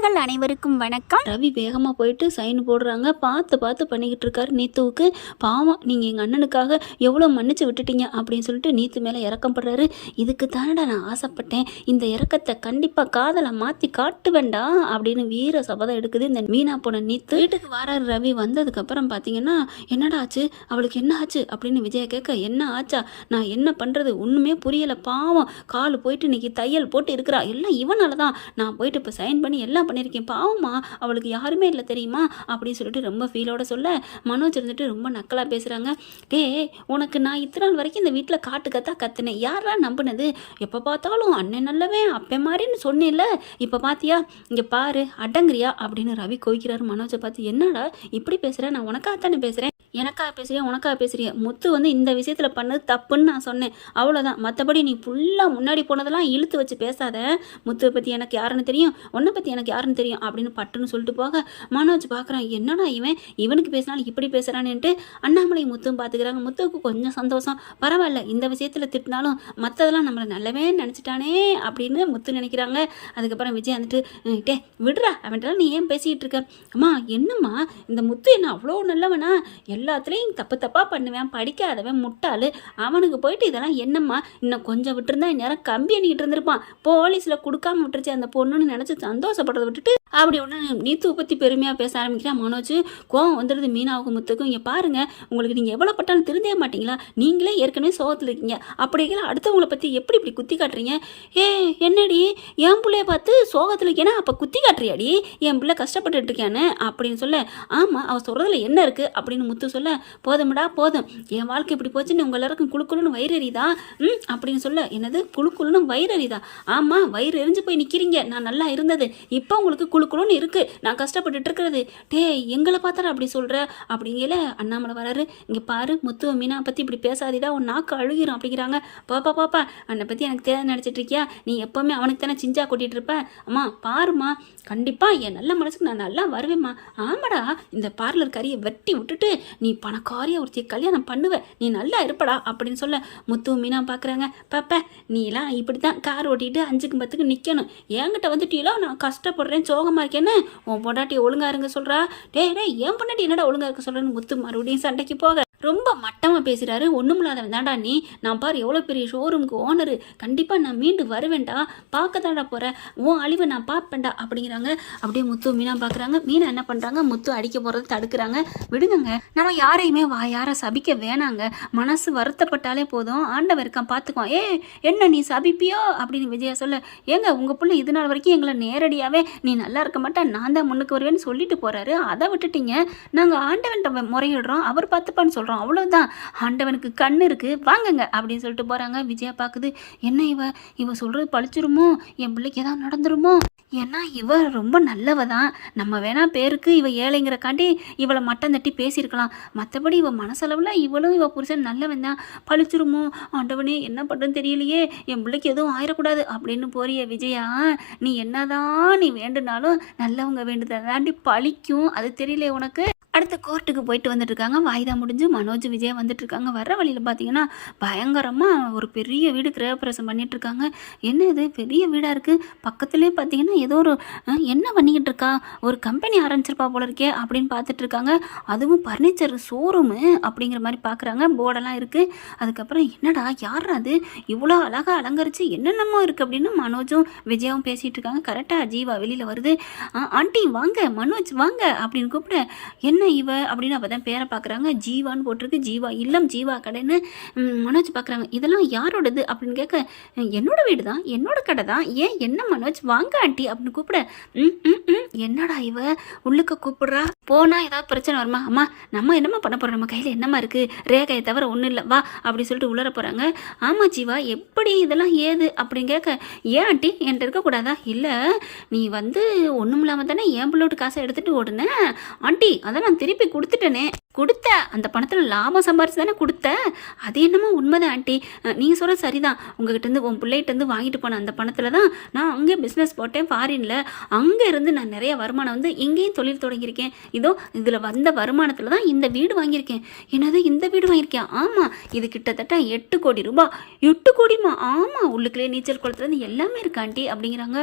உறவுகள் அனைவருக்கும் வணக்கம். ரவி வேகமாக போயிட்டு சைன் போடுறாங்க. பார்த்து பார்த்து பண்ணிக்கிட்டு இருக்காரு நீத்துவுக்கு. பாவம், நீங்கள் எங்கள் அண்ணனுக்காக எவ்வளோ மன்னிச்சு விட்டுட்டீங்க அப்படின்னு சொல்லிட்டு நீத்து மேலே இறக்கம் படுறாரு. இதுக்கு தானடா நான் ஆசைப்பட்டேன், இந்த இறக்கத்தை கண்டிப்பாக காதலை மாற்றி காட்டு வேண்டாம் அப்படின்னு வீர சபதம் எடுக்குது இந்த மீனா போன நீத்து. வீட்டுக்கு வராரு ரவி. வந்ததுக்கப்புறம் பார்த்தீங்கன்னா என்னடா ஆச்சு, அவளுக்கு என்ன ஆச்சு அப்படின்னு விஜயா கேட்க, என்ன ஆச்சா, நான் என்ன பண்ணுறது ஒன்றுமே புரியலை, பாவம் கால் போயிட்டு இன்னைக்கு தையல் போட்டு இருக்கிறா, எல்லாம் இவனால தான், நான் போயிட்டு இப்போ சைன் பண்ணி எல்லாம் பண்ணியிருக்கேன், பாவமா அவளுக்கு யாருமே இல்லை தெரியுமா அப்படின்னு சொல்லிட்டு ரொம்ப ஃபீலோட சொல்ல, மனோஜ் இருந்துட்டு ரொம்ப நக்கலாக பேசுகிறாங்க. டே, உனக்கு நான் இத்தனை நாள் வரைக்கும் இந்த வீட்டில் காட்டுக்கத்தான் கத்துனேன், யாரா நம்பினது, எப்போ பார்த்தாலும் அண்ணன் நல்லவன் அப்பே மாதிரின்னு சொன்னேன்ல, இப்போ பார்த்தியா, இங்கே பாரு அடங்குறியா அப்படின்னு ரவி கோவிக்கிறாரு. மனோஜை பார்த்து, என்னடா இப்படி பேசுகிறேன், நான் உனக்காகத்தானே பேசுகிறேன், எனக்காக பேசுறியா உனக்காக பேசுறியா, முத்து வந்து இந்த விஷயத்தில் பண்ணது தப்புன்னு நான் சொன்னேன், அவ்வளோதான், மற்றபடி நீ ஃபுல்லாக முன்னாடி போனதெல்லாம் இழுத்து வச்சு பேசாத, முத்துவை பற்றி எனக்கு யாருன்னு தெரியும், உன்னை பற்றி எனக்கு யாருன்னு தெரியும் அப்படின்னு பட்டுன்னு சொல்லிட்டு போக, மனோஜ் பார்க்குறான், என்னடா இவனுக்கு பேசினாலும் இப்படி பேசுகிறான்னுட்டு அண்ணாமலை முத்தும் பார்த்துக்கிறாங்க. முத்துவுக்கு கொஞ்சம் சந்தோஷம், பரவாயில்ல இந்த விஷயத்தில் திட்டினாலும் மற்றதெல்லாம் நம்மளை நல்லவே நினச்சிட்டானே அப்படின்னு முத்து நினைக்கிறாங்க. அதுக்கப்புறம் விஜய் வந்துட்டு, டே விடுறா, அவன்கிட்ட நீ ஏன் பேசிக்கிட்டு இருக்க, அம்மா என்னம்மா இந்த முத்து என்ன அவ்வளோ நல்லவனா, எல்லாத்துலேயும் தப்பு தப்பாக பண்ணுவேன், படிக்காதவன் முட்டாளு, அவனுக்கு போயிட்டு இதெல்லாம் என்னம்மா, இன்னும் கொஞ்சம் விட்டுருந்தா இந்நேரம் கம்பி அணிக்கிட்டு இருந்திருப்பான், போலீஸில் கொடுக்காம விட்டுருச்சு அந்த பொண்ணுன்னு நினச்சி சந்தோஷப்படுறதை விட்டுட்டு அப்படி ஒன்று நீத்துவை பற்றி பெருமையாக பேச ஆரம்பிக்கிறா. மனோஜ் கோவம் வந்துடுது மீனாவுக்கும் முத்துக்கும். இங்கே பாருங்கள், உங்களுக்கு நீங்கள் எவ்வளோ பட்டாலும் திருந்தே மாட்டிங்களா, நீங்களே ஏற்கனவே சோகத்தில் இருக்கீங்க, அப்படிங்கிற அடுத்தவங்களை பற்றி எப்படி இப்படி குத்தி காட்டுறீங்க, என்னடி என் பிள்ளைய பார்த்து சோகத்தில் இருக்கேன்னா அப்போ குத்தி காட்டுறியாடி, என் பிள்ளை கஷ்டப்பட்டுட்டு இருக்கானு அப்படின்னு சொல்ல, ஆமாம் அவள் சொல்கிறதுல என்ன இருக்குது அப்படின்னு முத்து சொல்ல, போதும்டா போதும், என் வாழ்க்கை இப்படி போச்சுன்னு உங்கள் எல்லாருக்கும் குழுக்குழுன்னு வயிறு எறிதா அப்படின்னு சொல்ல, என்னது குழுக்குழுன்னு வயிறு எறிதா, ஆமாம் வயிறு எரிஞ்சு போய் நிற்கிறீங்க, நான் நல்லா இருந்தது இப்போ உங்களுக்கு குழுக்குழுன்னு இருக்குது, நான் கஷ்டப்பட்டுட்டு இருக்கிறது, டே எங்களை பார்த்தாரா அப்படி சொல்கிற அப்படிங்கல அண்ணாமலை வராரு. இங்கே பாரு முத்து மீனா பற்றி இப்படி பேசாதீடா, உன் நாக்கு அழுகிறோம் அப்படிங்கிறாங்க. பாப்பா பாப்பா அண்ணனை பற்றி எனக்கு தேவை நினச்சிட்டு இருக்கியா, நீ எப்போவுமே அவனுக்கு தானே சிஞ்சா கொட்டிகிட்டு இருப்ப, அம்மா பாருமா கண்டிப்பாக என் நல்ல மனசுக்கு நான் நல்லா வருவேம்மா, ஆமாடா இந்த பார்லர் கறியை வெட்டி விட்டுட்டு நீ பணக்காரியாக ஒருத்தி கல்யாணம் பண்ணுவ, நீ நல்லா இருப்படா அப்படின்னு சொல்ல, முத்து மீனா பார்க்குறாங்க. பாப்பா நீலாம் இப்படி தான் கார் ஓட்டிட்டு 5க்கு 10க்கு நிற்கணும், என்கிட்ட வந்துட்டீங்களோ நான் கஷ்டப்படுறேன் சோகமாக இருக்கேன்னு உன் பொண்டாட்டி ஒழுங்காக இருங்க சொல்கிறா, டே என் பொண்டாட்டி என்னடா ஒழுங்காக இருக்க சொல்கிறேன்னு முத்து மறுபடியும் சண்டைக்கு போக, ரொம்ப மட்டமாக பேசுகிறாரு. ஒன்றும் இல்லாதவன் தாண்டா நீ, நான் பாரு எவ்வளோ பெரிய ஷோரூமுக்கு ஓனரு, கண்டிப்பாக நான் மீண்டு வருவேன்டா, பார்க்க தாண்டா போகிறேன், உன் அழிவை நான் பார்ப்பேன்டா அப்படிங்கிறாங்க. அப்படியே முத்து மீனா பார்க்குறாங்க. மீனா என்ன பண்ணுறாங்க, முத்து அடிக்க போகிறத தடுக்கிறாங்க. விடுங்க, நம்ம யாரையுமே யாரை சபிக்க வேணாங்க, மனசு வருத்தப்பட்டாலே போதும், ஆண்டவர் இருக்கான் பார்த்துக்குவோம். என்ன நீ சபிப்பியோ அப்படின்னு விஜயா சொல்ல, ஏங்க உங்கள் பிள்ளை இது நாள் வரைக்கும் எங்களை நேரடியாகவே நீ நல்லா இருக்க மாட்டேன் நான் தான் முன்னுக்கு வருவேன்னு சொல்லிட்டு போகிறாரு, அதை விட்டுட்டீங்க, நாங்கள் ஆண்டவன்கிட்ட முறையிடுறோம், அவர் பார்த்துப்பான்னு சொல்கிறோம், அவ்வளோதான், ஆண்டவனுக்கு கண்ணு இருக்குது வாங்குங்க அப்படின்னு சொல்லிட்டு போகிறாங்க. விஜயா பார்க்குது, என்ன இவ சொல்கிறது பழிச்சிருமோ, என் பிள்ளைக்கு ஏதாவது நடந்துருமோ, ஏன்னா இவ ரொம்ப நல்லவ தான், நம்ம வேணா பேருக்கு இவ ஏழைங்கிறக்காண்டி இவளை மட்டம் தட்டி பேசியிருக்கலாம், மற்றபடி இவ மனசளவில் இவளும் இவ புருஷன் நல்லவன் தான், பழிச்சிருமோ ஆண்டவனே என்ன பண்ணுறதுன்னு தெரியலையே, என் பிள்ளைக்கு எதுவும் ஆயிடக்கூடாது அப்படின்னு போறிய விஜயா, நீ என்னதான் நீ வேண்டுனாலும் நல்லவங்க வேண்டுதை தாண்டி பழிக்கும், அது தெரியல உனக்கு. அடுத்த கோர்ட்டுக்கு போயிட்டு வந்துட்டு இருக்காங்க. வாய்தா முடிஞ்சு மனோஜ் விஜய் வந்துட்டு இருக்காங்க. வர்ற வழியில் பார்த்தீங்கன்னா பயங்கரமாக ஒரு பெரிய வீடு கிரகப்பிரவேசம் பண்ணிட்டு இருக்காங்க. என்ன இது பெரிய வீடாக இருக்குது, பக்கத்துலேயே பார்த்தீங்கன்னா ஏதோ ஒரு என்ன பண்ணிக்கிட்டு இருக்கா, ஒரு கம்பெனி ஆரம்பிச்சிருப்பா போல இருக்கே அப்படின்னு பார்த்துட்டு இருக்காங்க. அதுவும் பர்னிச்சர் ஷோரூமு அப்படிங்கிற மாதிரி பார்க்குறாங்க, போர்டெல்லாம் இருக்குது. அதுக்கப்புறம் என்னடா யாரா அது இவ்வளோ அழகாக அலங்கரித்து என்னென்னமோ இருக்குது அப்படின்னு மனோஜும் விஜயாவும் பேசிகிட்டு இருக்காங்க. கரெக்டாக ஜீவா வெளியில் வருது. ஆண்டி வாங்க, மனோஜ் வாங்க அப்படின்னு கூப்பிட, என்ன இவ அப்படின்னு அப்போ தான் பேரை பார்க்குறாங்க. ஜீவான்னு போட்டிருக்கு, ஜீவா இல்லம் ஜீவா கடைன்னு மனோஜ் பார்க்குறாங்க. இதெல்லாம் யாரோடது அப்படின்னு கேட்க, என்னோட வீடு தான், என்னோட கடை தான், ஏன் என்ன மனோஜ் வாங்க ஆண்டி அப்படின்னு கூப்பிட, என்னடா இவ உள்ளுக்க கூப்பிடுறா, போனால் ஏதாவது பிரச்சனை வருமா, அம்மா நம்ம என்னம்மா பண்ண போகிறோம், நம்ம கையில் என்னம்மா இருக்குது, ரேகையை தவிர ஒன்றும் இல்லை வா அப்படி சொல்லிட்டு உள்ளர போகிறாங்க. ஆமாம் ஜீவா எப்படி இதெல்லாம் ஏது அப்படின்னு கேட்க, ஏன் ஆண்டி என்கிட்ட இருக்கக்கூடாதா, இல்லை நீ வந்து ஒன்றும் இல்லாமல் தானே என் பிள்ளோட்டு காசை எடுத்துகிட்டு ஓடுன ஆண்டி, அதான் நான் திருப்பி கொடுத்துட்டேனே, கொடுத்த அந்த பணத்தில் லாபம் சம்பாரிச்சு தானே கொடுத்த. அது என்னமோ உண்மைதான் ஆண்டி, நீங்கள் சொல்கிற சரிதான். உங்ககிட்டருந்து உன் பிள்ளைகிட்டேருந்து வாங்கிட்டு போன அந்த பணத்தில் தான் நான் அங்கே பிஸ்னஸ் போட்டேன் ஃபாரினில். அங்கே இருந்து நான் நிறைய வருமானம் வந்து இங்கேயும் தொழில் தொடங்கியிருக்கேன். இதோ இதில் வந்த வருமானத்தில் தான் இந்த வீடு வாங்கியிருக்கேன். என்னது இந்த வீடு வாங்கியிருக்கேன்? ஆமாம், இது கிட்டத்தட்ட 8 கோடி ரூபாய். 8 கோடிமா? ஆமாம், உள்ளுக்குள்ளே நீச்சல் குளத்துலேருந்து எல்லாமே இருக்கு ஆண்டி அப்படிங்கிறாங்க.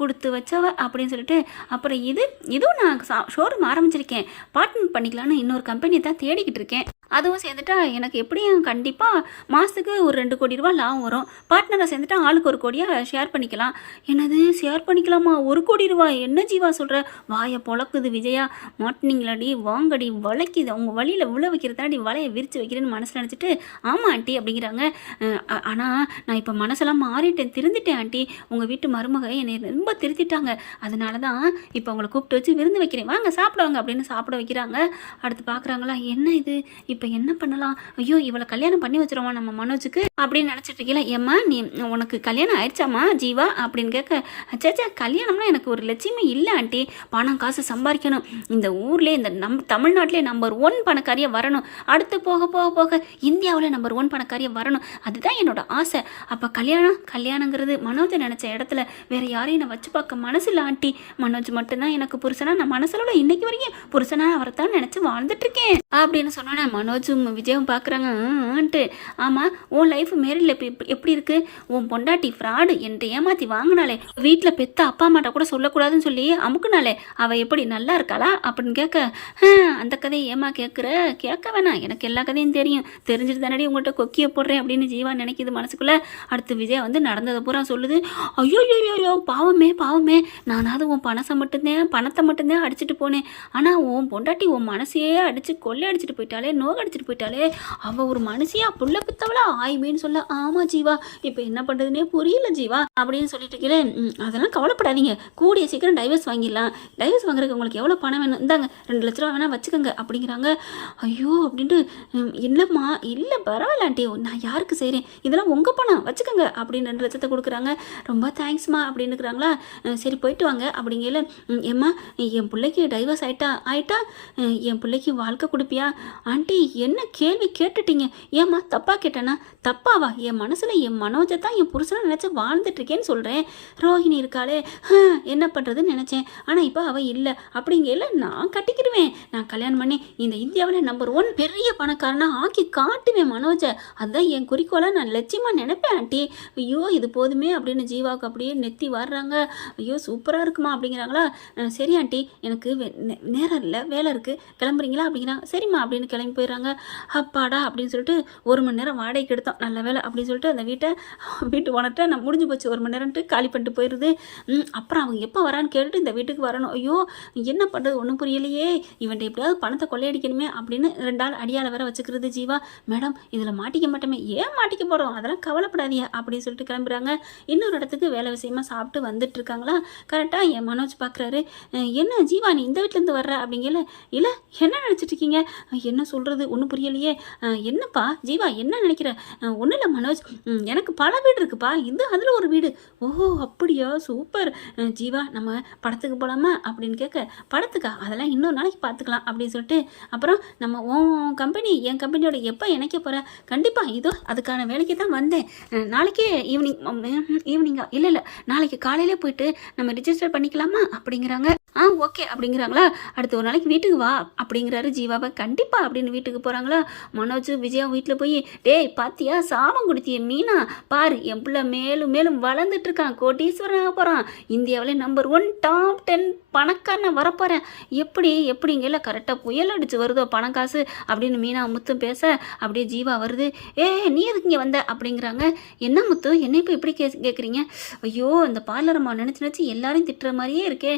கொடுத்து வச்சவ அப்படின்னு சொல்லிட்டு அப்புறம் இதுவும் நான் ஷோரூம் ஆரம்பிச்சிருக்கேன், பார்ட்னர் பண்ணிக்கலான்னு இன்னொரு கம்பெனியை தான் தேடிக்கிட்டு இருக்கேன். அதுவும் சேர்ந்துட்டா எனக்கு எப்படியும் கண்டிப்பாக மாதத்துக்கு ஒரு 2 கோடி ரூபா லாபம் வரும். பார்ட்னராக சேர்ந்துட்டா ஆளுக்கு 1 கோடியாக ஷேர் பண்ணிக்கலாம். என்னது ஷேர் பண்ணிக்கலாமா? 1 கோடி ரூபாய்? என்ன ஜீவா சொல்கிற? வாயை பொழக்குது விஜயா. மாட்டினீங்களாடி, வாங்கடி, வளைக்குது, அவங்க வழியில் விழ வைக்கிறதாடி வலையை விரித்து வைக்கிறேன்னு மனசில் நினச்சிட்டு ஆமாம் ஆண்டி அப்படிங்கிறாங்க. ஆனால் நான் இப்போ மனசெல்லாம் மாறிட்டேன், திருந்துட்டேன் ஆண்டி. உங்கள் வீட்டு மருமக என்னை ரொம்ப திருத்திட்டாங்க. அதனால தான் இப்போ அவங்களை கூப்பிட்டு வச்சு விருந்து வைக்கிறேன், வாங்க சாப்பிடுவாங்க அப்படின்னு சாப்பிட வைக்கிறாங்க. அடுத்து பார்க்குறாங்களா, என்ன இது இப்போ என்ன பண்ணலாம்? ஐயோ இவளை கல்யாணம் பண்ணி வச்சிருவோம் நம்ம மனோஜுக்கு அப்படின்னு நினச்சிட்டு இருக்கீங்களா? ஏம்மா நீ உனக்கு கல்யாணம் ஆயிடுச்சாம்மா ஜீவா அப்படின்னு கேட்க, அச்சாச்சா கல்யாணம்லாம் எனக்கு ஒரு லட்சியமே இல்லை ஆண்டி. பணம் காசு சம்பாதிக்கணும், இந்த ஊர்லேயே இந்த தமிழ்நாட்டிலே நம்பர் 1 பணக்காரியாக வரணும், அடுத்து போக போக போக இந்தியாவில் நம்பர் 1 பணக்காரியாக வரணும், அதுதான் என்னோட ஆசை. அப்போ கல்யாணங்கிறது மனோஜை நினச்ச இடத்துல வேற யாரையும் நான் வச்சு பார்க்க மனசு இல்லை ஆண்டி. மனோஜ் மட்டும்தான் எனக்கு புருஷனா, நான் மனசுல இன்னைக்கு வரைக்கும் புருஷனா அவரைத்தான் நினச்சி வாழ்ந்துட்டு இருக்கேன் அப்படின்னு சொன்னோன்னே மனோஜும் விஜயும் பார்க்குறாங்கன்ட்டு. ஆமாம், உன் லைஃப் மேரில் எப்படி இருக்குது? உன் பொண்டாட்டி ஃப்ராடு, என்கிட்ட ஏமாற்றி வாங்கினாலே, வீட்டில் பெத்த அப்பா அம்மாட்ட கூட சொல்லக்கூடாதுன்னு சொல்லி அமுக்குனாலே, அவள் எப்படி நல்லா இருக்காளா அப்படின்னு கேட்க, அந்த கதையை ஏமா கேட்க வேணாம், எனக்கு எல்லா கதையும் தெரியும், தெரிஞ்சுட்டு தானடி உங்கள்கிட்ட கொக்கியை போடுறேன் அப்படின்னு ஜீவா நினைக்கிது மனசுக்குள்ளே. அடுத்து விஜய் வந்து நடந்ததை பூரா சொல்லுது. ஐயோ பாவமே, நானாவது உன் பணத்தை மட்டும்தான் அடிச்சுட்டு போனேன். ஆனால் உன் பொண்டாட்டி உன் மனசையே அடித்து கொள்ளை அடிச்சுட்டு போயிட்டாலே, நோகடிச்சிட்டு போயிட்டாலே, அவள் ஒரு மனுஷியா புள்ள பித்தவளா ஆய்மேன்னு சொல்ல. ஆமாம் ஜீவா, இப்போ என்ன பண்ணுறதுனே புரியல ஜீவா அப்படின்னு சொல்லிட்டு இருக்கிறேன். அதெல்லாம் கவலைப்படாதீங்க, கூடிய சீக்கிரம் டைவர்ஸ் வாங்கிடலாம். டைவர்ஸ் வாங்குறதுக்கு உங்களுக்கு எவ்வளோ பணம் வேணும், இந்தாங்க 2 லட்ச ரூபா வேணால் வச்சுக்கோங்க அப்படிங்கிறாங்க. ஐயோ அப்படின்ட்டு, இல்லைம்மா இல்லை பரவாயில்ல ஆண்டி, நான் யாருக்கு செய்கிறேன், இதெல்லாம் உங்கள் பணம் வச்சுக்கோங்க அப்படின்னு 2 லட்சத்தை கொடுக்குறாங்க. ரொம்ப தேங்க்ஸ்மா அப்படின்னு இருக்கிறாங்களா. சரி போயிட்டு வாங்க அப்படிங்கல. ஏம்மா என் பிள்ளைக்கு டைவர்ஸ் ஆயிட்டா என் பிள்ளைக்கு வாழ்க்கை கொடுப்பியா? ஆண்டி என்ன கேள்வி கேட்டுட்டீங்க, ஏம்மா தப்பா கேட்டேன்னா? தப்பாவா? என் மனசில் என் மனோஜை தான் என் புருஷனை நினச்சி வாழ்ந்துட்டுருக்கேன்னு சொல்கிறேன். ரோஹிணி இருக்காளே, என்ன பண்ணுறதுன்னு நினச்சேன், ஆனால் இப்போ அவள் இல்லை அப்படிங்கல. நான் கட்டிக்கிடுவேன், நான் கல்யாணம் பண்ணி இந்த இந்தியாவில் நம்பர் 1 பெரிய பணக்காரனா ஆக்கி காட்டுவேன் மனோஜை. அதுதான் என் குறிக்கோளாக நான் லட்சியமாக நினைப்பேன் ஆண்டி. ஐயோ இது போதுமே அப்படின்னு ஜீவாவுக்கு அப்படியே நெத்தி வர்றாங்க. ஐயோ சூப்பராக இருக்குமா அப்படிங்கிறாங்களா. சரி ஆண்டி எனக்கு நேரம் இல்லை, வேலை இருக்குது, கிளம்புறீங்களா அப்படிங்கிறாங்க. சரிம்மா அப்படின்னு கிளம்பி போயிடுறாங்க. அப்பாடா அப்படின்னு சொல்லிட்டு 1 மணி நேரம் வாடகைக்கு எடுத்தோம், நல்ல வேலை அப்படின்னு சொல்லிட்டு அந்த வீட்டு ஓனர்கிட்ட நான் முடிஞ்சு போச்சு 1 மணி நேரம்ட்டு காலி பண்ணிட்டு போயிடுது. அப்புறம் அவங்க எப்போ வரான்னு கேட்டுட்டு இந்த வீட்டுக்கு வரணும். ஐயோ என்ன பண்ணுறது ஒன்றும் புரியலையே, இவன்ட்டு எப்படியாவது பணத்தை கொள்ளையடிக்கணுமே அப்படின்னு 2 ஆள் அடியால் வேற வச்சுக்கிறது ஜீவா. மேடம் இதில் மாட்டிக்க மாட்டோமே, ஏன் மாட்டிக்க போகிறோம், அதெல்லாம் கவலைப்படாதீங்க அப்படின்னு சொல்லிட்டு கிளம்புறாங்க. இன்னொரு இடத்துக்கு வேலை விஷயமா சாப்பிட்டு வந்துட்டு இருக்காங்களா. கரெக்டாக என் மனோஜ் பார்க்குறாரு. என்ன ஜீவா நீ இந்த வீட்டிலேருந்து வர்ற அப்படிங்கல. இல்லை என்ன நினச்சிட்டு இருக்கீங்க, என்ன சொல்கிறது ஒன்றும் புரியலையே. என்னப்பா ஜீவா என்ன நினைக்கிற? ஒன்றும் இல்லை மனோஜ், எனக்கு பல வீடு இருக்குப்பா, அதில் ஒரு வீடு. ஓஹோ அப்படியா சூப்பர். ஜீவா நம்ம படத்துக்கு போகலாமா அப்படின்னு கேட்க, படத்துக்கா? அதெல்லாம் இன்னொரு நாளைக்கு பார்த்துக்கலாம் அப்படின்னு சொல்லிட்டு, அப்புறம் நம்ம உன் கம்பெனி என் கம்பெனியோட எப்போ இணைக்க போகிற? கண்டிப்பாக இதோ அதுக்கான வேலைக்கு தான் வந்தேன், நாளைக்கே ஈவினிங்கா? இல்லை நாளைக்கு காலையிலே போயிட்டு நம்ம ரிஜிஸ்டர் பண்ணிக்கலாமா அப்படிங்கிறாங்க. ஓகே அப்படிங்கிறாங்களா. அடுத்து ஒரு நாளைக்கு வீட்டுக்கு வா அப்படிங்கிறாரு ஜீவாவை. கண்டிப்பாக அப்படின்னு வீட்டுக்கு போகிறாங்களா. மனோஜ் விஜயா வீட்டில் போய், டேய் பாத்தியா சாபம் கொடுத்திய மீனா, பாரு என் பிள்ளை மேலும் மேலும் வளர்ந்துட்டு இருக்கான், கோட்டீஸ்வரனாக போகிறான், இந்தியாவிலே நம்பர் 1 டாப் 10 பணக்காரனை வரப்போகிறேன், எப்படிங்கல்ல கரெக்டாக புயல் அடிச்சு வருதோ பணம் காசு அப்படின்னு மீனா முத்தும் பேச அப்படியே ஜீவா வருது. நீ எதுக்கு இங்கே வந்த அப்படிங்கிறாங்க. என்ன முத்து என்னை இப்போ இப்படி கேட்குறீங்க? ஐயோ இந்த பார்லரம்மா நினச்சி எல்லாரையும் திட்டுற மாதிரியே இருக்கே.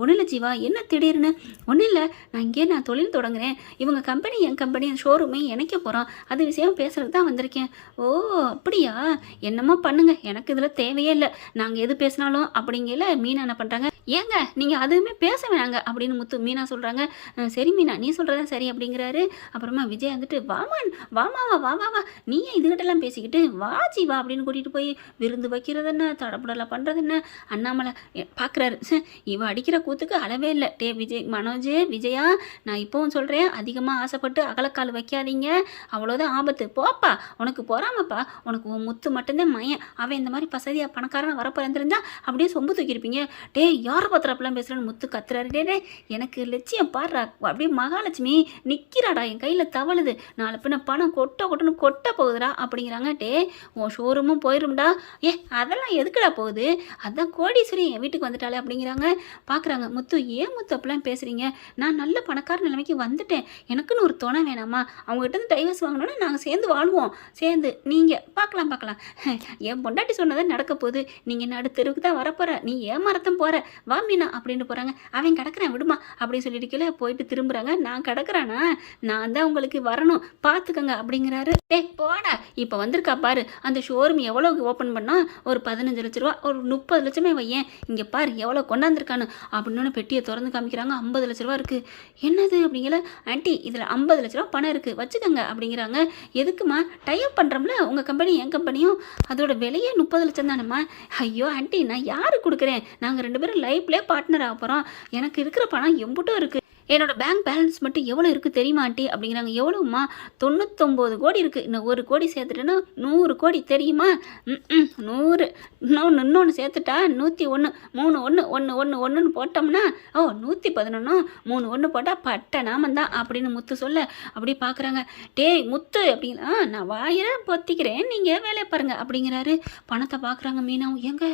ஒன்றும் இல்லை ஜீவா, என்ன திடீர்னு? ஒன்றும் இல்லை, நான் தொழில் தொடங்குறேன், இவங்க கம்பெனி என் கம்பெனி ஷோரூமே இணைக்க போகிறோம், அது விஷயம் பேசுகிறது தான் வந்திருக்கேன். ஓ அப்படியா, என்னமோ பண்ணுங்க, எனக்கு இதில் தேவையே இல்லை, நாங்கள் எது பேசினாலும் அப்படிங்கல. மீனா என்ன பண்ணுறாங்க, ஏங்க நீங்கள் அதுவுமே பேச வேணாங்க அப்படின்னு மீனா சொல்கிறாங்க. சரி மீனா நீ சொல்கிறதா சரி அப்படிங்கிறாரு. அப்புறமா விஜய் வந்துட்டு வாமான் வாமாவா வா வா வா நீ ஏன் இதுகிட்டலாம் பேசிக்கிட்டு வா ஜீவா அப்படின்னு கூட்டிகிட்டு போய் விருந்து வைக்கிறது என்ன தடப்படலாம் பண்ணுறது என்ன அண்ணாமலை பார்க்குறாரு. இவ அடிக்கிற கூத்துக்கு அளவே இல்லை. டே மனோஜ் விஜயா நான் இப்போவும் சொல்கிறேன் அதிகமாக ஆசைப்பட்டு அகலக்கால் வைக்காதீங்க, அவ்வளோதான் ஆபத்து. போப்பா உனக்கு பொறாமப்பா, உனக்கு உன் முத்து மட்டும்தான் மயன், அவன் இந்த மாதிரி பசதியாக பணக்காரன் வரப்போறந்திருந்தா அப்படியே சொம்பு தூக்கியிருப்பீங்க. டே யாரை பத்திரப்பெல்லாம் பேசுகிறேன்னு முத்து கத்துறாரு. டே எனக்கு லட்சியம் பாடுறா, அப்படியே மகாலட்சுமி நிற்கிறாடா என் கையில் தவழுது, நாலு பின்ன பணம் கொட்டன்னு கொட்ட போகுதுடா அப்படிங்கிறாங்க. டே உன் ஷோரூமும் போயிரும்டா. அதெல்லாம் எதுக்குடா போகுது, அதான் கோடீஸ்வரி என் வீட்டுக்கு வந்துட்டாலே அப்படிங்கிறாங்க. பார்க்குறாங்க முத்து ஏன் முத்து அப்படிலாம் பேசுகிறீங்க, நான் நல்ல பணக்கார நிலைமைக்கு வந்துட்டேன், எனக்குன்னு ஒரு துணை வேணாமா, அவங்ககிட்ட டைவர்ஸ் வாங்கினோன்னா நாங்கள் சேர்ந்து வாழ்வோம், சேர்ந்து நீங்கள் பார்க்கலாம் என் பொண்டாட்டி சொன்னதை நடக்க போகுது, நீங்கள் நடு தெருவுக்கு தான் வரப்போகிற, நீ ஏமாறத்தான் போகிற, வா மீனா அப்படின்ட்டு போகிறாங்க. அவன் கிடக்குறான் விடுமா அப்படின்னு சொல்லிட்டு கீழே போயிட்டு திரும்புகிறாங்க. நான் கிடக்குறானா, நான் தான் உங்களுக்கு வரணும் பார்த்துக்கங்க அப்படிங்கிறாரு. போடா இப்போ வந்திருக்கா பாரு, அந்த ஷோரூம் எவ்வளோக்கு ஓப்பன் பண்ணால் ஒரு 15 லட்ச ரூபா, ஒரு 30 லட்சமே வையேன், இங்கே பாரு எவ்வளோ கொண்டாந்துருக்கான்னு அப்படின்னு பெட்டியை திறந்து காமிக்கிறாங்க. 50 லட்ச ரூபா இருக்குது. என்னது அப்படிங்கிற ஆண்டி இதில் 50 லட்ச ரூபா பணம் இருக்குது வச்சுக்கோங்க அப்படிங்கிறாங்க. எதுக்குமா, டைப் பண்ணுறோம்ல உங்கள் கம்பெனி என் கம்பெனியும், அதோட விலையே 30 லட்சம் தானேம்மா. ஐயோ ஆண்டி நான் யாருக்கு கொடுக்குறேன், நாங்கள் 2 பேரும் லைஃப்லேயே பார்ட்னர் ஆக போகிறோம், எனக்கு இருக்கிற பணம் எம்புட்டும் இருக்குது, என்னோட பேங்க் பேலன்ஸ் மட்டும் எவ்வளோ இருக்குது தெரியுமா ஆண்டி அப்படிங்கிறாங்க. எவ்வளோம்மா, 99 கோடி இருக்குது, இன்னும் 1 கோடி சேர்த்துட்டேன்னா 100 கோடி தெரியுமா. 100 இன்னொன்று சேர்த்துட்டா 101, 3 1 1 1 1ன்னு போட்டோம்னா 111, 3 1 போட்டால் பட்ட நாமந்தான் அப்படின்னு முத்து சொல்ல அப்படி பார்க்குறாங்க. டேய் முத்து அப்படிங்களா, நான் வாயில பொத்திக்கிறேன் நீங்கள் வேலையை பாருங்கள் அப்படிங்கிறாரு. பணத்தை பார்க்குறாங்க மீனாவும். ஏங்க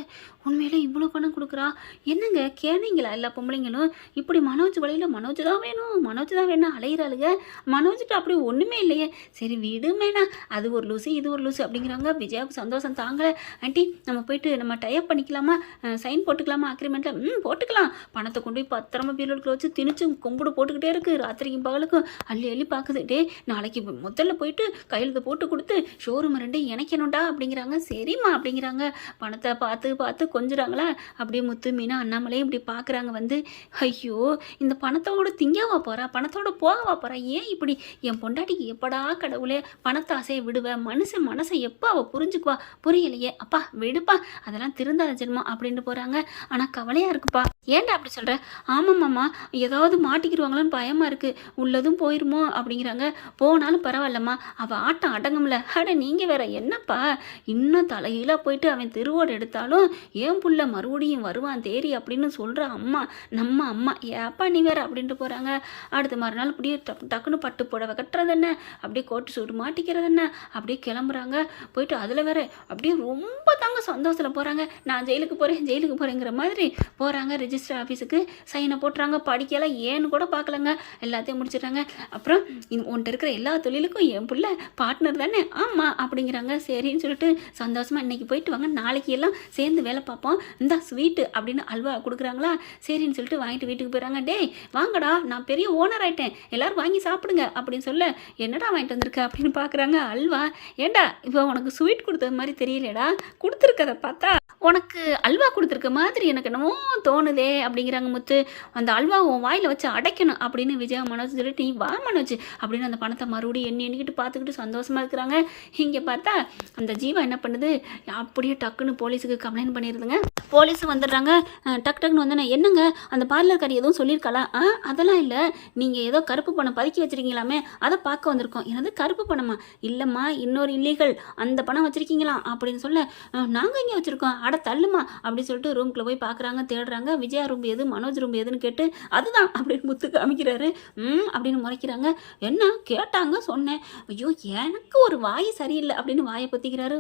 உண்மையிலே இவ்வளோ பணம் கொடுக்குறா, என்னங்க கேனீங்களா எல்லா பொம்பளைங்களும் இப்படி மனோஜ் வழியில் மனோஜ் தான் வேணும் அலையிறாளுங்க, மனோஜ்கிட்ட அப்படி ஒன்றுமே இல்லையே, சரி விடுமேனா, அது ஒரு லூசு இது ஒரு லூசு அப்படிங்கிறாங்க. விஜயாவுக்கு சந்தோஷம் தாங்கலை. ஆண்டி நம்ம போயிட்டு நம்ம டைப் பண்ணிக்கலாமா, சைன் போட்டுக்கலாமா அக்ரிமெண்ட்டில், போட்டுக்கலாம், பணத்தை கொண்டு போய் பத்திரமா பீரோடுக்குள்ள வச்சு திணிச்சு கும்பிடு போட்டுக்கிட்டே இருக்குது, ராத்திரிக்கும் பகலுக்கும் அள்ளி அள்ளி பார்க்குது. டே நாளைக்கு முதல்ல போயிட்டு கையெழுத்து போட்டு கொடுத்து ஷோரூம் 2 இணைக்கணும்டா அப்படிங்கிறாங்க. சரிம்மா அப்படிங்கிறாங்க. பணத்தை பார்த்து கொஞ்சிறாங்களா அப்படியே முத்து மீனா அண்ணாமலையும் இப்படி பார்க்குறாங்க. வந்து ஐயோ இந்த பணத்தோட திங்கவா போகிறா, பணத்தோட போகவா போகிறா, ஏன் இப்படி என் பொண்டாட்டிக்கு எப்படா கடவுளே பணத்தை ஆசையை விடுவேன், மனுஷன் மனசை எப்போ அவள் புரிஞ்சுக்குவா, புரியலையே, அப்பா விடுப்பா அதெல்லாம் திருந்தாத ஜென்மம் அப்படின்ட்டு போகிறாங்க. ஆனால் கவலையாக இருக்குப்பா. ஏன்டா அப்படி சொல்கிற. ஆமாம்மாம்மா ஏதாவது மாட்டிக்கிடுவாங்களோன்னு பயமாக இருக்குது, உள்ளதும் போயிருமோ அப்படிங்கிறாங்க. போனாலும் பரவாயில்லம்மா, அவள் ஆட்டம் அடங்கும்ல. நீங்கள் வேற என்னப்பா இன்னும் தலையில போயிட்டு அவன் திருவோடு எடுத்தாலும் ஏன் புள்ள மறுபடியும் வருவான் தேரி அப்படின்னு சொல்கிற அம்மா, நம்ம அம்மா, ஏப்பா நீ வேற அப்படின்ட்டு போகிறாங்க. அடுத்த மறுநாள் அப்படியே டக்குன்னு பட்டு புடவை கட்டுறது என்ன, அப்படியே கோட்டு சூடு மாட்டிக்கிறது என்ன, அப்படியே கிளம்புறாங்க. போயிட்டு அதில் வேற அப்படியே ரொம்ப தாங்க சந்தோஷத்தில் போகிறாங்க. நான் ஜெயிலுக்கு போகிறேங்கிற மாதிரி போகிறாங்க. ரெஜிஸ்டர் ஆஃபீஸுக்கு சைனை போட்டுறாங்க. படிக்கலாம் ஏன்னு கூட பார்க்கலங்க, எல்லாத்தையும் முடிச்சிடுறாங்க. அப்புறம் உன்கிட்ட இருக்கிற எல்லா தொழிலுக்கும் என் புள்ள பார்ட்னர் தானே, ஆமாம் அப்படிங்கிறாங்க. சரின்னு சொல்லிட்டு சந்தோஷமாக இன்னைக்கு போயிட்டு வாங்க, நாளைக்கு எல்லாம் சேர்ந்து வேலை பார்ப்போம், இந்த ஸ்வீட்டு அப்படின்னு அல்வா கொடுக்குறாங்களா. சரின்னு சொல்லிட்டு வாங்கிட்டு வீட்டுக்கு போயிடறாங்க. டேய் வாங்கடா நான் பெரிய ஓனர் ஆகிட்டேன், எல்லோரும் வாங்கி சாப்பிடுங்க அப்படின்னு சொல்ல என்னடா வாங்கிட்டு வந்திருக்க அப்படின்னு பார்க்குறாங்க. அல்வா. ஏண்டா இப்போ உனக்கு ஸ்வீட் கொடுத்தது மாதிரி தெரியலடா, கொடுத்துருக்கதை பார்த்தா உனக்கு அல்வா கொடுத்துருக்க மாதிரி எனக்கு என்னமோ தோணுதே அப்படிங்கிறாங்க முத்து. அந்த அல்வா உன் வாயில் வச்சு அடைக்கணும் அப்படின்னு விஜயா மனோஜ் சொல்லிட்டு நீ வா மனோஜ் அப்படின்னு அந்த பணத்தை மறுபடியும் எண்ணிக்கிட்டு பார்த்துக்கிட்டு சந்தோஷமாக இருக்கிறாங்க. இங்கே பார்த்தா அந்த ஜீவா என்ன பண்ணுது, அப்படியே டக்குன்னு போலீஸுக்கு கம்ப்ளைண்ட் பண்ணிடுதுங்க. போலீஸும் வந்துடுறாங்க. டக்குன்னு வந்தேன். என்னங்க அந்த பார்லர்காரி எதுவும் சொல்லியிருக்காளா. அதெல்லாம் இல்லை, நீங்கள் ஏதோ கருப்பு பணம் பதுக்கி வச்சுருக்கீங்களாமே அதை பார்க்க வந்திருக்கோம். எனது கருப்பு பணமா, இல்லைம்மா இன்னொரு இல்லீகல் அந்த பணம் வச்சுருக்கீங்களா அப்படின்னு சொல்ல நாங்கள் இங்கே வச்சுருக்கோம், அட தள்ளுமா அப்படின்னு சொல்லிட்டு ரூம்குள்ளே போய் பார்க்குறாங்க. தேடுறாங்க. விஜயா ரூம் எது மனோஜ் ரூம் எதுன்னு கேட்டு அதுதான் அப்படின்னு முத்து காமிக்கிறாரு. அப்படின்னு முறைக்கிறாங்க. என்ன கேட்டாங்க சொன்னேன். ஐயோ எனக்கு ஒரு வாய் சரியில்லை அப்படின்னு வாயை பொத்திக்கிறாரு.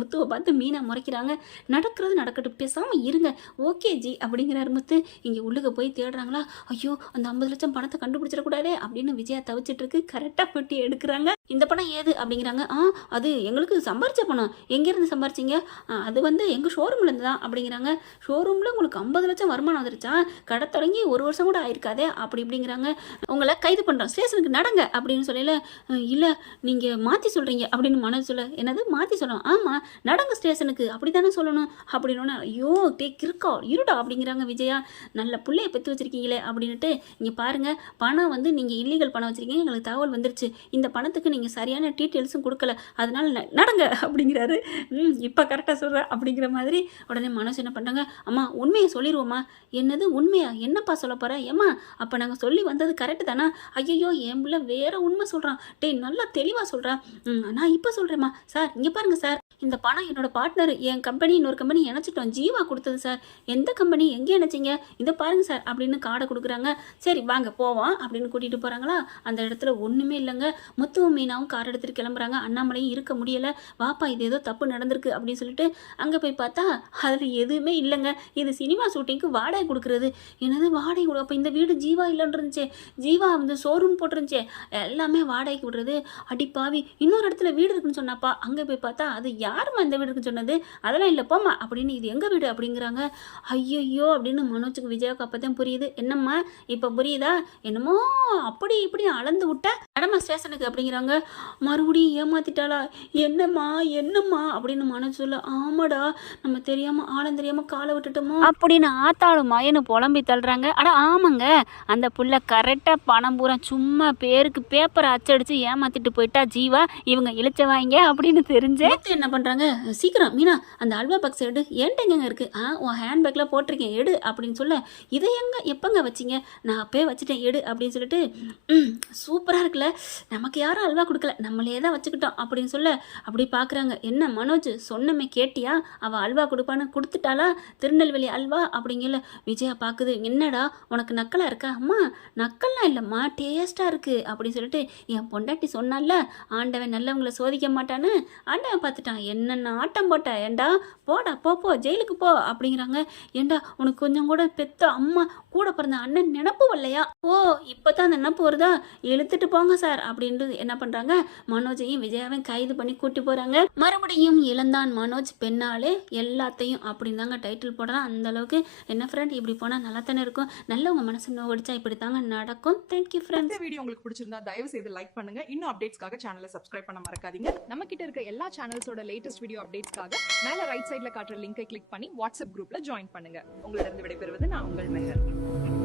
முத்துவை பார்த்து மீனா முறைக்கிறாங்க. நடக்கிறது நடக்கட்டும் பேசாமல் இருங்க ஓகே ஜி அப்படிங்கிறாரு முத்து. இங்கே உள்ளுக்கு போய் தேடுறாங்களா. ஐயோ அந்த 50 லட்சம் பணத்தை கண்டுபிடிச்சிடக்கூடாதே அப்படின்னு விஜயா தவிச்சிட்டு இருக்கு. கரெக்டாக பெட்டி எடுக்கிறாங்க. இந்த பணம் ஏது அப்படிங்கிறாங்க. அது எங்களுக்கு சம்பாரிச்ச பணம். எங்கேருந்து சம்பாரிச்சிங்க. அது வந்து எங்கள் ஷோரூம்லேருந்து தான் அப்படிங்கிறாங்க. ஷோரூமில் உங்களுக்கு 50 லட்சம் வருமானம் வந்துருச்சா? கடை தொடங்கி 1 வருஷம் கூட ஆயிருக்காதே அப்படி இப்படிங்கிறாங்க. உங்களை கைது பண்ணுறோம், ஸ்டேஷனுக்கு நடங்க அப்படின்னு சொல்லல. இல்லை நீங்கள் மாற்றி சொல்கிறீங்க அப்படின்னு மனோஜ் சொல்ல. என்னது மாற்றி சொல்லணும்? ஆமாம் நடங்க ஸ்டேஷனுக்கு அப்படி தானே சொல்லணும் அப்படின்னோன்னே ஐயோ கிறுக்கா இருடா அப்படிங்கிறாங்க விஜயா. நல்ல பிள்ளைய பெற்று வச்சுருக்கீங்களே அப்படின்ட்டு இங்கே பாருங்கள் பணம் வந்து நீங்கள் இல்லீகல் பணம் வச்சுருக்கீங்க, எங்களுக்கு தகவல் வந்துருச்சு, இந்த பணத்துக்கு நீங்கள் சரியான டீட்டெயில்ஸும் கொடுக்கல, அதனால நடங்க அப்படிங்கிறாரு. இப்போ கரெக்டாக சொல்கிறேன் அப்படிங்கிற மாதிரி உடனே மனசு என்ன பண்ணுறாங்க, அம்மா உண்மையை சொல்லிடுவோம்மா. என்னது உண்மையா? என்னப்பா சொல்ல போகிற? ஏம்மா அப்போ நாங்கள் சொல்லி வந்தது கரெக்டு தானே? ஐயோ என் பிள்ளை வேற உண்மை சொல்கிறான், டேய் நல்லா தெளிவாக சொல்கிறான். நான் இப்போ சொல்கிறேம்மா சார், இங்கே பாருங்கள் சார், இந்த பணம் என்னோட பார்ட்னர் என் கம்பெனி இன்னொரு கம்பெனி இணைச்சிட்டோம், ஜீவா கொடுத்தது சார். எந்த கம்பெனி எங்கே இணைச்சிங்க? இதை பாருங்கள் சார் அப்படின்னு கார்டை கொடுக்குறாங்க. சரி வாங்க போவோம் அப்படின்னு கூட்டிகிட்டு போகிறாங்களா. அந்த இடத்துல ஒன்றுமே இல்லைங்க. முத்துவும் மீனாவும் கார் எடுத்துகிட்டு கிளம்புறாங்க. அண்ணாமலையும் இருக்க முடியலை, வாப்பா இது ஏதோ தப்பு நடந்திருக்கு அப்படின்னு சொல்லிட்டு அங்கே போய் பார்த்தா அதில் எதுவுமே இல்லைங்க. இது சினிமா ஷூட்டிங்க்கு வாடகை கொடுக்குறது. என்னது வாடகை கொடு? அப்போ இந்த வீடு ஜீவா இல்லைன்னு இருந்துச்சு, ஜீவா வந்து ஷோரூம் போட்டிருந்துச்சு, எல்லாமே வாடகைக்கு விடுறது. அடிப்பாவி இன்னொரு இடத்துல வீடு இருக்குன்னு சொன்னாப்பா. அங்கே போய் பார்த்தா அது யாருமா இந்த வீடு இருக்குன்னு சொன்னது? அதெல்லாம் இல்லை போமா அப்படின்னு, இது எங்கள் வீடு அப்படிங்கிறாங்க. ஐயோ அப்படின்னு மனோஜுக்கு விஜயாவுக்கு அப்போ தான் புரியுது. என்னம்மா இப்போ புரியுதா? என்னமோ அப்படி இப்படி அளந்து விட்ட கடமை ஸ்டேஷனுக்கு அப்படிங்கிறாங்க. மறுபடியும் ஏமாத்திட்டாளா? என்னம்மா என்னம்மா அப்படின்னு மனோஜ் சொல்ல. ஆமாடா நம்ம தெரியாமல் ஆழம் தெரியாமல் காலை விட்டுட்டோமோ அப்படின்னு ஆத்தாளும் மயனு புலம்பி தள்ளுறாங்க. ஆனால் ஆமாங்க அந்த புள்ள கரெக்டாக பணம் பூரா சும்மா பேருக்கு பேப்பரை அச்சடிச்சு ஏமாத்திட்டு போயிட்டா ஜீவா, இவங்க இழிச்சவாங்க அப்படின்னு தெரிஞ்சு என்ன பண்ணுறாங்க, சீக்கிரம் மீனா அந்த அல்வா பாக்ஸ் எடு, என்கிட்ட எங்கங்க இருக்குது, உன் ஹேண்ட்பேக்கில் போட்டிருக்கேன் எடு அப்படின்னு சொல்ல. இதை எப்பங்க வச்சிங்க? நான் அப்பயே வச்சுட்டேன் எடு அப்படின்னு சொல்லிட்டு, சூப்பராக இருக்குல்ல, நமக்கு யாரும் அல்வா கொடுக்கல, நம்மளே தான் வச்சுக்கிட்டோம் அப்படின்னு சொல்ல. அப்படி பார்க்குறாங்க. என்ன மனோஜ் சொன்னமே கேட்டியா? அவள் அல்வா கொடுப்பான்னு கொடுத்துட்டாளா? திருநெல்வேலி அல்வா அப்படிங்கல. விஜயா பார்க்குது. என்னடா உனக்கு நக்கலாக இருக்கா? அம்மா நக்கல்லாம் இல்லைம்மா டேஸ்ட்டாக இருக்குது அப்படின்னு சொல்லிட்டு என் பொண்டாட்டி சொன்னால ஆண்டவன் நல்லவங்களை சோதிக்க மாட்டான்னு ஆண்டவன் பார்த்துட்டான். என்னென்ன ஆட்டம் போட்ட, ஏண்டா போடா போ ஜெயிலுக்கு போ அப்படிங்கிறாங்க. ஏண்டா உனக்கு கொஞ்சம் கூட பெத்த அம்மா கூட பிறந்த அண்ணன் நினப்பு வரலையா? ஓ இப்போ தான் அந்த நினப்பு வருதா? இழுத்துட்டு போங்க சார் அப்படின்ட்டு என்ன பண்ணுறாங்க, மனோஜையும் விஜயாவையும் கைது பண்ணி கூட்டி போகிறாங்க. மறுபடியும் இழந்தான் மனோஜ் பெண்ணாலே எல்லாத்தையும் அப்படின்னு தாங்க டைட்டில் போடலாம். அந்த அளவுக்கு என்ன ஃப்ரெண்ட் இப்படி போனால் நல்லா தானே இருக்கும். நல்ல உங்கள் மனசு நோடிச்சா இப்படி தாங்க நடக்கும். Thank you friends. இந்த வீடியோ உங்களுக்கு பிடிச்சிருந்தா தயவு செய்து லைக் பண்ணுங்க. இன்னும் அப்டேட்ஸ்க்காக சேனலை சப்ஸ்கிரைப் பண்ண மறக்காதீங்க. நம்ம கிட்ட இருக்க எல்லா சேனல்ஸோட லேட்டஸ்ட் வீடியோ அப்டேட்ஸ்க்காக மேல ரைட் சைடுல காட்டுற லிங்கை கிளிக் பண்ணி வாட்ஸ்அப் குரூப்ல ஜாயின் பண்ணுங்க. உங்களிடம் விடைபெறுவது நான் உங்கள் மெஹர்.